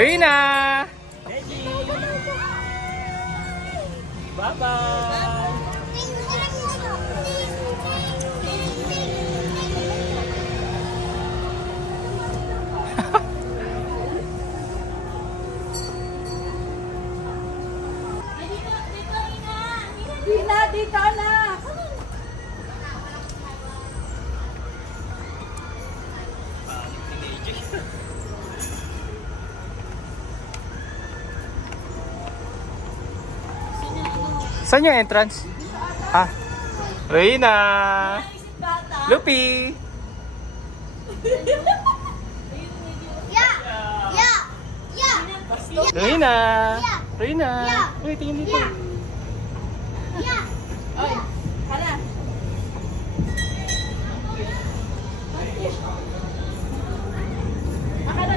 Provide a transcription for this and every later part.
Rina! Reggie! Bye-bye! Rina, dito na! Saan yung entrance? Ah, Rina! Lupi! Rina! Rina! Uy, tingin dito. Oy, hala.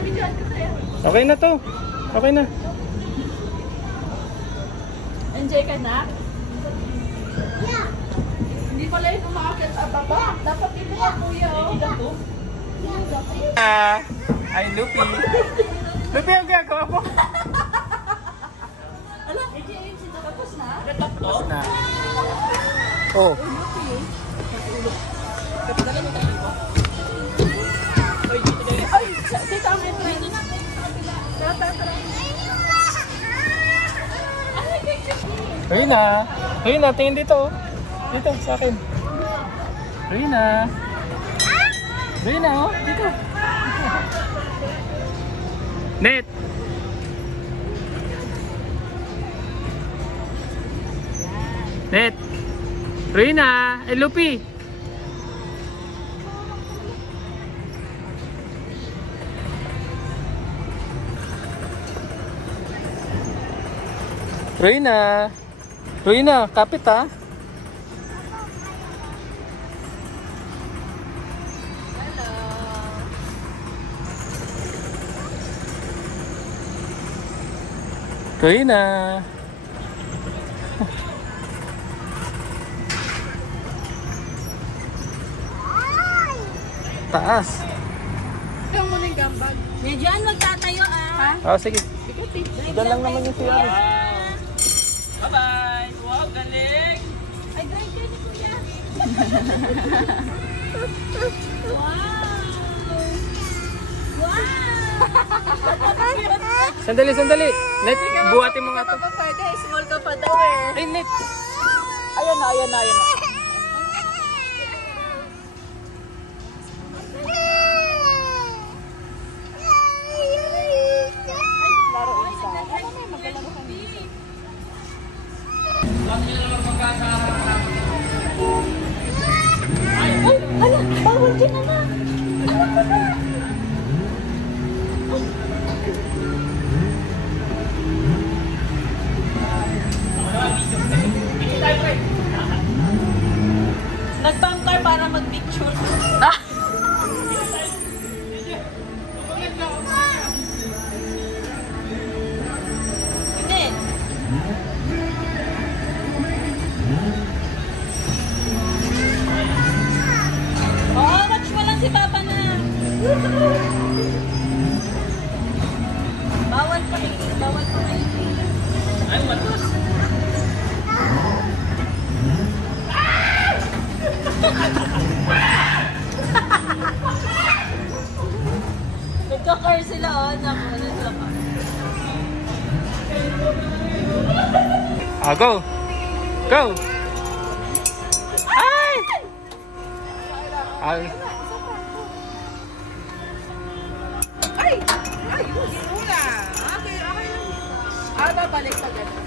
Video ko sa'yo. Okay na to. Okay na. Enjoy ka na? Hindi pala yung umakit sa baba. Dapat ito ka, kuya. Ay, Lupi. Lupi, ang gagawa mo. Alam, tapos na? Tapos na. Oh. Ay, dito ang entrance. Tara. Rina. Rina, tingin dito. Dito, sa akin. Rina. Rina, oh. Dito. Net. Net. Rina. Eh, Lupi. Rina. Rina, kapit ha. Rina. Taas. Ikaw muna yung gambag. Medyo magtatayo ah. Ah, sige. Diyan lang naman yung siya. Bye-bye! Wow, galing! Ay, drive ka ni kuya. Wow! Sandali. Net, buhatin mo nga to. Pwede, small ka pa daw eh. Ay, Net. Ayan na. Bawal ka na na. Ano ka ba? Nag-bumper para mag-picture. Hindi. Oo, watch mo lang si Papa na. Bawal pa Ay, matos! Nagka-car sila oh. Nagka-car. Ah, go. Go. Ay! Ay. Ay! Ayun! Una! Okay. Babalik pa ganun.